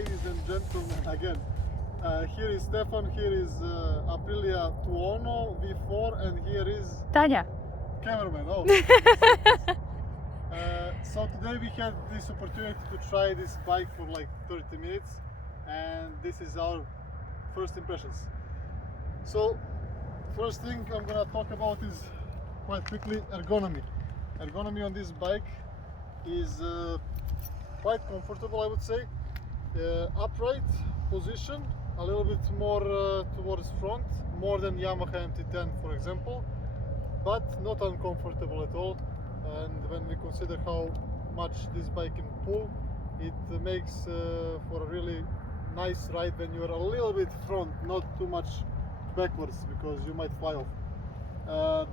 ladies and gentlemen, again. Here is Stefan, here is Aprilia Tuono V4, and here is Tanya. cameraman. Oh. So today we had this opportunity to try this bike for like 30 minutes, and this is our first impressions. So first thing I'm gonna talk about is quite quickly ergonomy. Ergonomy on this bike is quite comfortable, I would say. Upright position, a little bit more towards front, more than Yamaha MT-10 for example, but not uncomfortable at all. And when we consider how much this bike can pull, it makes for a really nice ride when you are a little bit front, not too much backwards, because you might fly off.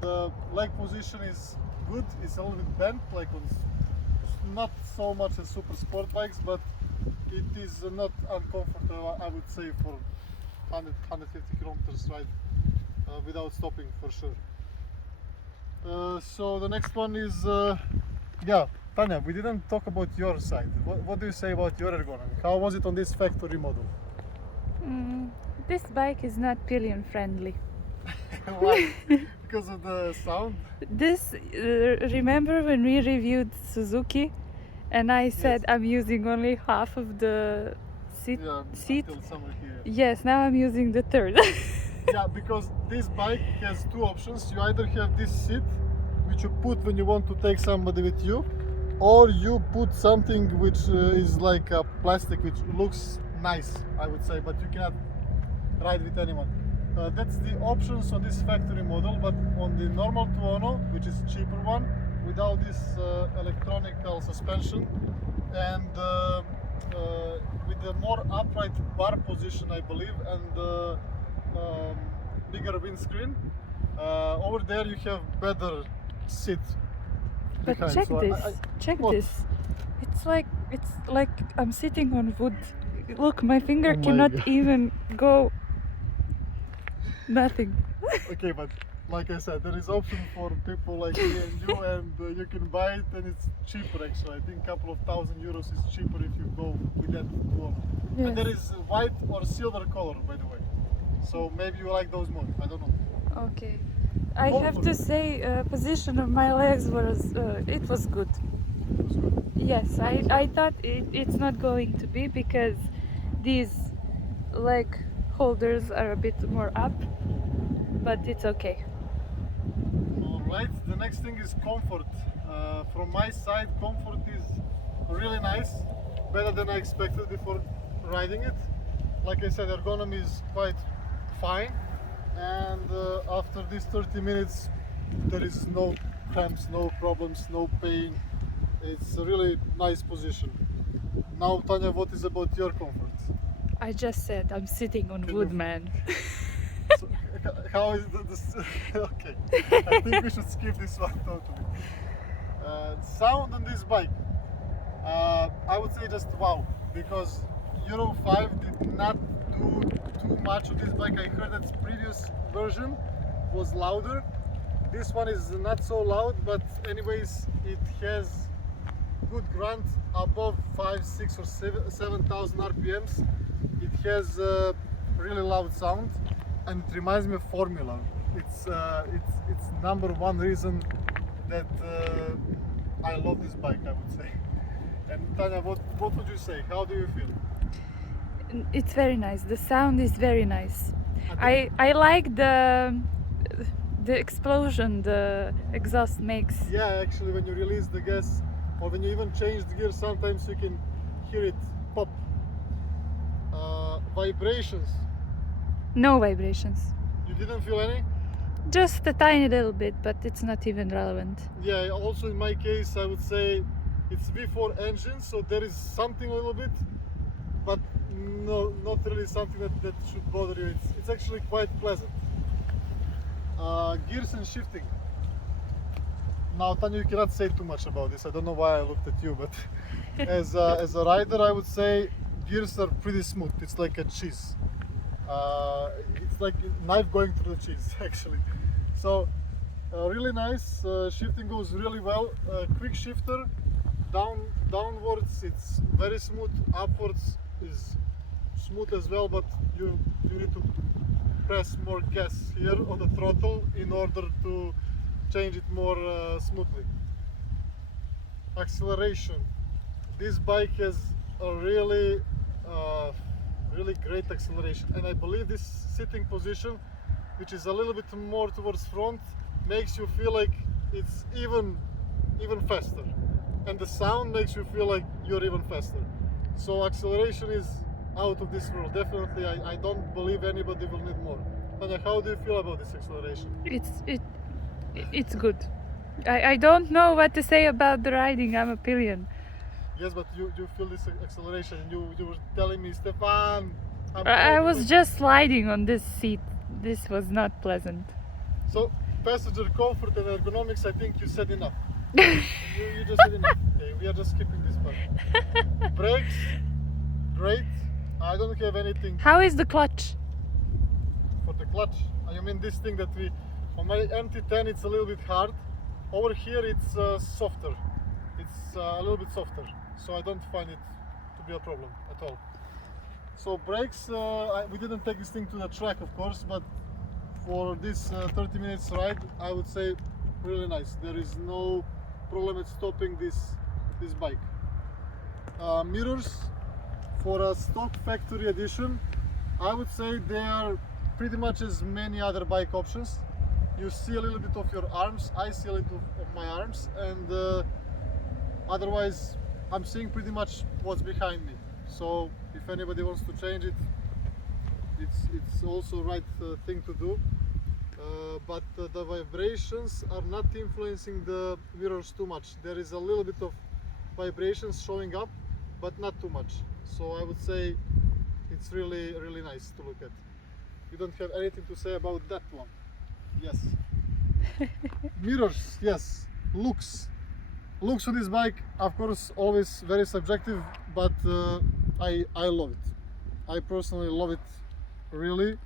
The leg position is good, it's a little bit bent, like on not so much as super sport bikes, but it is not uncomfortable, I would say, for 150 kilometers ride without stopping, for sure. So the next one is, yeah, Tanya, we didn't talk about your side. What do you say about your ergonomy? How was it on this factory model? This bike is not pillion friendly. Why? Because of the sound? This, remember when we reviewed Suzuki and I said I'm using only half of the seat? Until somewhere here. Yes, now I'm using the third. Yeah, because this bike has two options. You either have this seat, which you put when you want to take somebody with you, or you put something which is like a plastic, which looks nice, I would say, but you cannot ride with anyone. That's the options on this factory model, but on the normal Tuono, which is cheaper one, without this electronical suspension, and with the more upright bar position, I believe, and bigger windscreen. Over there you have better seat. But behind. check So this, check what? this. It's like I'm sitting on wood. Look, my finger Oh my cannot God. even go. Nothing. Okay, but like I said, there is option for people like me and you, and you can buy it, and it's cheaper actually. I think a couple of €1,000 is cheaper if you go with that one. Yes. And there is white or silver color, by the way. So maybe you like those more. I don't know. Okay. I have to say, position of my legs was it was good. It was good. Yes, I thought it's not going to be because these leg holders are a bit more up, but it's okay. Alright, the next thing is comfort. From my side, comfort is really nice, better than I expected before riding it. Like I said, ergonomy is quite fine, and after these 30 minutes there is no cramps, no problems, no pain. It's a really nice position. Now Tanya, what is about your comfort? I just said I'm sitting on Can wood, you- man. So, how is this? Okay, I think we should skip this one totally. Sound on this bike, I would say just wow, because Euro 5 did not do too much of this bike. I heard that previous version was louder. This one is not so loud, but anyways, it has good grunt above 5, 6 or 7,000 RPMs. It has really loud sound, and it reminds me of Formula. It's number one reason that I love this bike, I would say. And Tanya, what would you say? How do you feel? It's very nice. The sound is very nice. I I like the explosion the exhaust makes. Yeah, actually, when you release the gas, or when you even change the gear, sometimes you can hear it pop. Vibrations. No vibrations. You didn't feel any? Just a tiny little bit, but it's not even relevant. Yeah, also in my case, I would say it's V4 engine, so there is something a little bit, but no, not really something that should bother you. It's actually quite pleasant. Gears and shifting. Now, Tanya, you cannot say too much about this. I don't know why I looked at you, but as a rider, I would say gears are pretty smooth. It's like a cheese. It's like a knife going through the cheese, actually. So, really nice. Shifting goes really well. Quick shifter, downwards it's very smooth. Upwards is smooth as well, but you need to press more gas here on the throttle in order to change it more smoothly. Acceleration. This bike has a really great acceleration, and I believe this sitting position, which is a little bit more towards front, makes you feel like it's even faster, and the sound makes you feel like you're even faster. So acceleration is out of this world. Definitely, I don't believe anybody will need more. Tanya, how do you feel about this acceleration? It's good. I don't know what to say about the riding. I'm a pillion. Yes, but you feel this acceleration. You were telling me, Stefan. I was just sliding on this seat. This was not pleasant. So passenger comfort and ergonomics, I think you said enough. you just said enough. Okay, we are just skipping this part. Brakes, great. I don't have anything. How is the clutch? For the clutch, I mean this thing that on my MT10 it's a little bit hard. Over here it's softer. It's a little bit softer, so I don't find it to be a problem at all. So brakes, we didn't take this thing to the track, of course, but for this 30 minutes ride, I would say really nice. There is no problem at stopping this bike. Mirrors, for a stock factory edition, I would say they are pretty much as many other bike options. You see a little bit of your arms, I see a little of my arms, and otherwise I'm seeing pretty much what's behind me. So if anybody wants to change it, it's also the right thing to do. But the vibrations are not influencing the mirrors too much. There is a little bit of vibrations showing up, but not too much. So I would say it's really nice to look at. You don't have anything to say about that one? Yes. Mirrors, yes. Looks on this bike, of course, always very subjective, but I love it. I personally love it, really.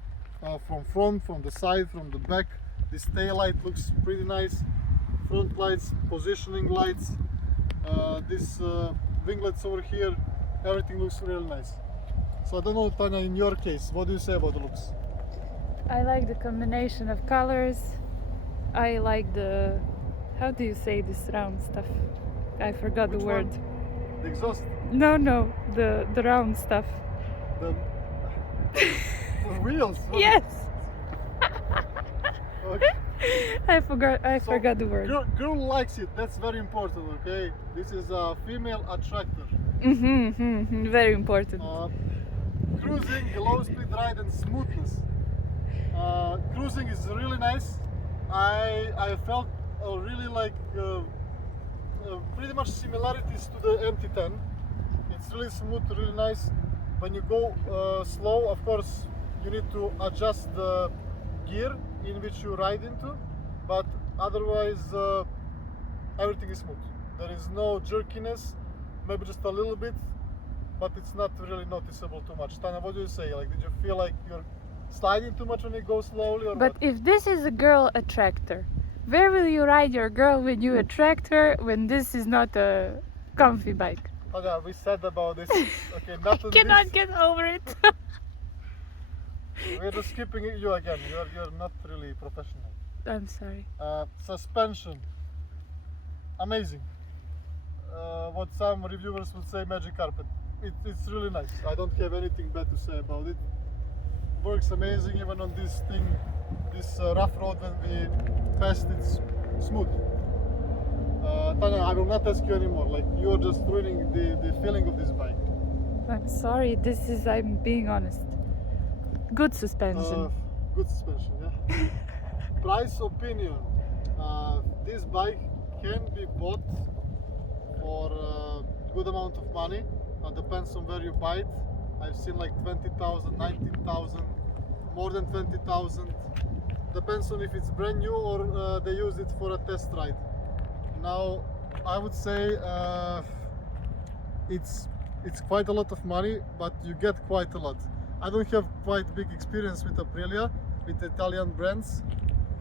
From front, from the side, from the back. This tail light looks pretty nice. Front lights, positioning lights. This winglets over here, everything looks really nice. So I don't know, Tanya, in your case, what do you say about the looks? I like the combination of colors. I like the, how do you say this round stuff? I forgot Which the word. One? The exhaust? No, the round stuff. The wheels? Yes. Okay. I forgot the word. Girl likes it. That's very important. Okay, this is a female attractor. Very important. Cruising, low speed ride, and smoothness. Cruising is really nice. I felt really like pretty much similarities to the MT10. It's really smooth, really nice. When you go slow, of course, you need to adjust the gear in which you ride into, but otherwise everything is smooth. There is no jerkiness, maybe just a little bit, but it's not really noticeable too much. Tanya, what do you say? Like, did you feel like you're sliding too much when you go slowly, or But what? if this is a girl attractor, where will you ride your girl when you attract her when this is not a comfy bike? Tanya, we said about this. Okay, not on Cannot this. get over it. We're just skipping you again. You're not really professional. I'm sorry. Suspension, amazing. What some reviewers would say, magic carpet. It's really nice. I don't have anything bad to say about it. Works amazing even on this thing, this rough road when we passed. It's smooth. Tanya, I will not ask you anymore. Like, you are just ruining the feeling of this bike. I'm sorry. I'm being honest. Good suspension. Good suspension, yeah. Price opinion. This bike can be bought for a good amount of money. Depends on where you buy it. I've seen like 20,000, 19,000, more than 20,000. Depends on if it's brand new or they use it for a test ride. Now, I would say it's quite a lot of money, but you get quite a lot. I don't have quite big experience with Aprilia, with Italian brands.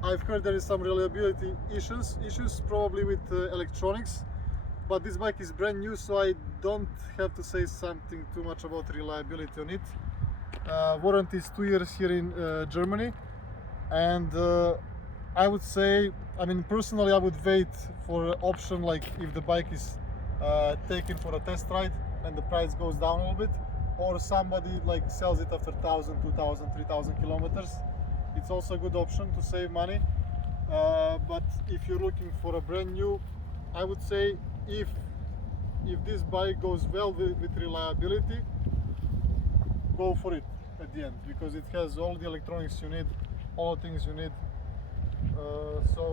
I've heard there is some reliability issues probably with electronics. but this bike is brand new, so I don't have to say something too much about reliability on it. Warranty is 2 years here in Germany, and I would say, I mean, personally, I would wait for an option like if the bike is taken for a test ride and the price goes down a little bit, or somebody like sells it after 1,000, 2,000, 3,000 kilometers. It's also a good option to save money. But if you're looking for a brand new, I would say if this bike goes well with reliability, go for it at the end, because it has all the electronics you need, all the things you need. So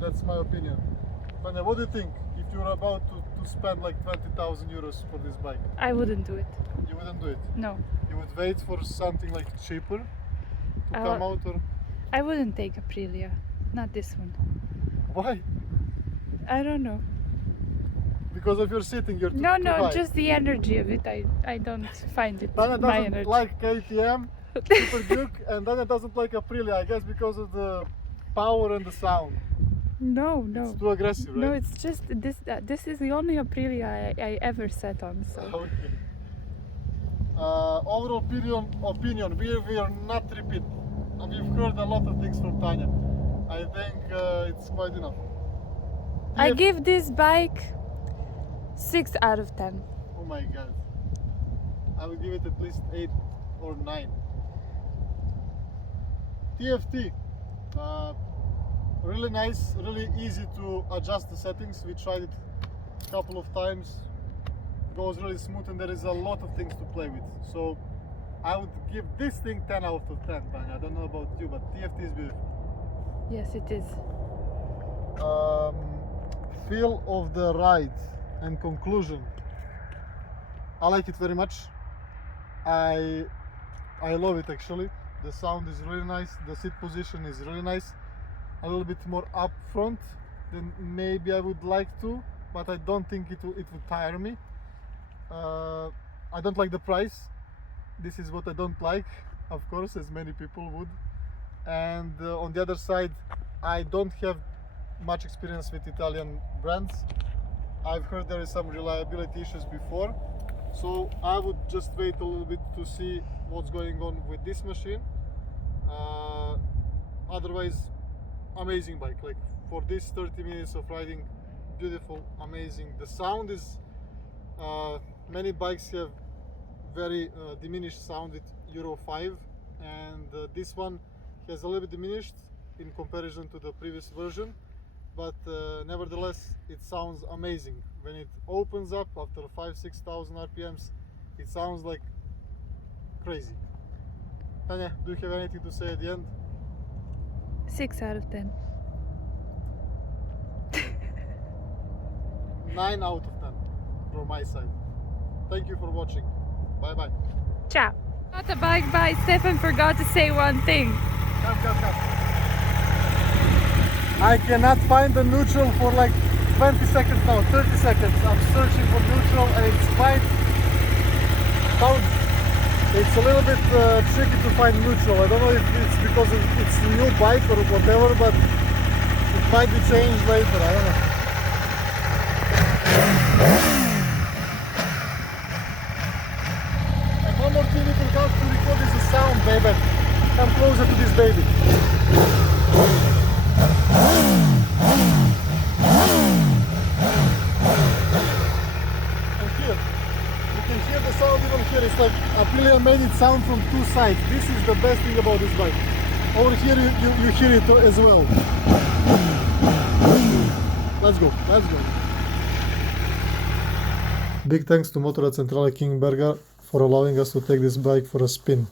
that's my opinion. Tanya, what do you think if you're about to spend like 20,000 euros for this bike? I wouldn't do it. You wouldn't do it? No. You would wait for something like cheaper to come out, or I wouldn't take Aprilia. Not this one. why? I don't know. Because of your sitting, you're too No, high. just the energy of it. I don't find it Tanya my doesn't energy. like KTM, Super Duke, and Tanya doesn't like Aprilia, I guess because of the power and the sound. No. It's too aggressive, right? No, it's just this. This is the only Aprilia I ever sat on. So Okay. Overall opinion, we will not repeat. We've heard a lot of things from Tanya. I think it's quite enough. I give this bike 6 out of 10. Oh my god. I would give it at least 8 or 9. TFT. Really nice, really easy to adjust the settings. We tried it a couple of times. It goes really smooth and there is a lot of things to play with. So I would give this thing 10 out of 10, Tanya. I don't know about you, but TFT is beautiful. Yes, it is. Feel of the ride and conclusion. I like it very much. I love it actually. The sound is really nice. The seat position is really nice. A little bit more up front than maybe I would like to, but I don't think it would tire me. I don't like the price. This is what I don't like, of course, as many people would. And on the other side, I don't have much experience with Italian brands. I've heard there is some reliability issues before, so I would just wait a little bit to see what's going on with this machine. Otherwise, amazing bike. Like for this 30 minutes of riding, beautiful, amazing. The sound is, many bikes have very diminished sound with Euro 5, and this one has a little bit diminished in comparison to the previous version, but nevertheless it sounds amazing. When it opens up after 5,000-6,000 RPMs, it sounds like crazy. Tanya, do you have anything to say at the end? 6 out of 10. 9 out of 10 from my side. Thank you for watching. Bye bye. Ciao. Not a bike by Stefan forgot to say one thing. Come. I cannot find the neutral for like 20 seconds now, 30 seconds. I'm searching for neutral and it's quite tough. It's a little bit tricky to find neutral. I don't know if it's because it's a new bike or whatever, but it might be changed later. I don't know. And one more thing we can have to record is the sound, baby. Come closer to this baby. And here, you can hear the sound even here. It's like Aprilia made it sound from two sides. This is the best thing about this bike. Over here you hear it as well. Let's go. Big thanks to Motorrad Centrale King Berger for allowing us to take this bike for a spin.